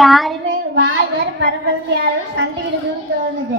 யாருமே வாய் வேறு பரபரப்பு யாரும் சண்டைக்கு தோணுது.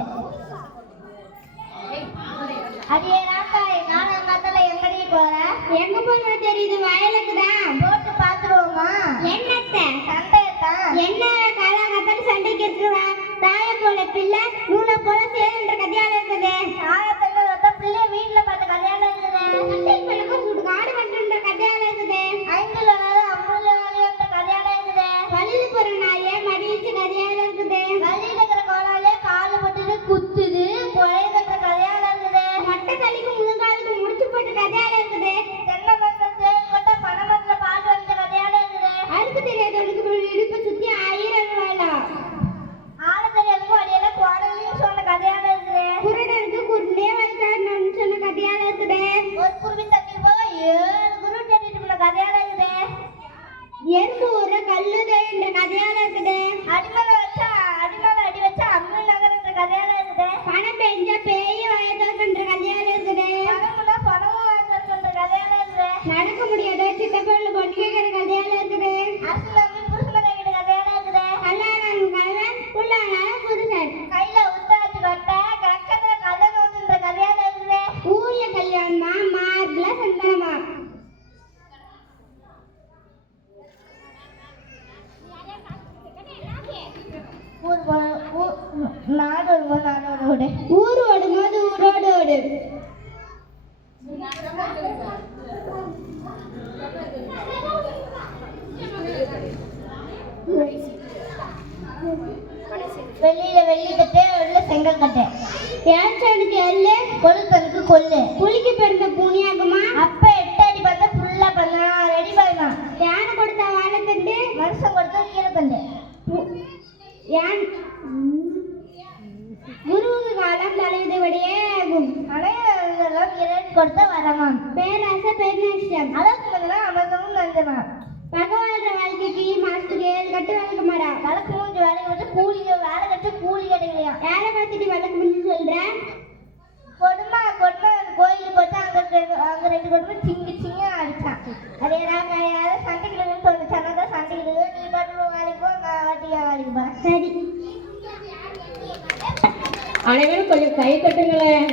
அடியே நாக்காய், நானும் கத்தல எங்கடி போற? எங்க போனா தெரியுது, வயலுக்கு தான். போட்டு பாத்துருவோமா? என்னத்த சண்டையத்தான். என்ன காலாகத்தன்னு சண்டைக்கு எடுத்துருவா? தாய போல பிள்ளை நூலை போல சேருன்ற கதையால இருக்குது. சாயத்துல பிள்ளைய வீட்டுல பார்த்த கல்யாணம் இருக்குது. சண்டைகளுக்கும் சுடுகாடு வந்துன்ற கதையால இருக்குது. 5 வேலை 50 வேலைன்ற கல்யாணம் இருக்குது. வழியில போற நாயே மடிச்சு கதையால இருக்குது. வழியில இருக்கிற கோலாலே காலு போட்டுட்டு குத்துது குறையுதுன்ற கல்யாணம் இருக்குது. மொட்டை தலைக்கு முழுங்காலுக்கு முடிச்சு போட்டு கதையால இருக்குது. தென்னை மரத்துல தேன் போட்ட பனை மரத்துல பாட்டு வந்த கல்யாணம் இருக்குது. அறுக்கு தெரியாதவனுக்கு இடுப்பு சுத்தி 1000 வேலை. ஆலத்தறியலுக்கும் அடியில குடலையும் சொன்ன கல்யாணம் இருக்குது. குருடனுக்கு குருடே வச்சான்னு சொன்ன கதையால இருக்குது. ஒரு குருவி தண்ணி போக 7 குருவி கட்டிட்டு போன கல்யாணம் இருக்குது. எறும்பு ஊற கல்லுதே என்ற கதையால இருக்குது. அடிமலை அடி வச்சா அம்மு நகர்ன்ற கல்யாணம் இருக்குது. பணம் பெஞ்சா பேய வயதோன்ற கதையால இருக்குது. பணமுன்னா பணமும் வாங்குறதுன்ற கல்யாணம் இருக்குது. நடக்க முடியாத சித்தப்பள்ள பொண்ணு கேட்கிற கதையால இருக்குது. அரசியல் புருஷனை கைக்கிட்ட கல்யாணம் இருக்குது. கல்யாணம் கலவன் புள்ளானாலும் புருஷன் கையில உத்தாச்சு கட்ட கக்கத்துல கல்ல நோட்டுன்ற கல்யாணம் இருக்குது. ஊர்ல கல்யாணமா மார்பிள சந்தனமா. நாடு வரும்போது நாடோட விடு. ஊர் ஓடும்போது ஊரோடு ஓடு. வெளியில வெள்ளி கட்டை உள்ள செங்கல் கட்டை. ஏற்றனுக்கு எல்லு கொழுப்பனுக்கு கொல்லு. புளிக்கு பிறந்த பூனியாகுமா. அப்ப 8 அடி பார்த்தா ஃபுல்லா 16 அடி பாருங்க. யானை கொடுத்தா வாழை தண்டு, மனுஷன் கொடுத்தா கீழே தண்டு. யான் குருவுக்கு காலம் தலைவிதபடியே ஆகும். அனைவரும் இரண்டு கொடுத்தா வரமாம். பேராசை பெருநஷ்டம். அதற்கு முதல்ல அமிர்தமும் நஞ்சமா. பகவான்ற வாழ்க்கைக்கு மாசத்துக்கு 7 கட்டு வளர்க்க மாடா. வழக்கு மூஞ்சி வேலைக்கு வச்சு கூலி வேலை கட்டு கூலி கிடைக்கலையா? யாரை பார்த்துட்டு வளர்க்க முடிஞ்சு சொல்றேன். கொடுமை கோயிலுக்கு போச்சு. அங்க 2 கொடுமை சிங்க அடிச்சான். அதே நாங்க யாரும் சண்டைக்கு தோணுச்சு. அதான் சண்டைக்கு நீ பாட்டு வேலைக்கு போ, நான் வாட்டியா வேலைக்கு போறேன். சரி, அனைவரும் கொஞ்சம் கை தட்டுங்களேன்.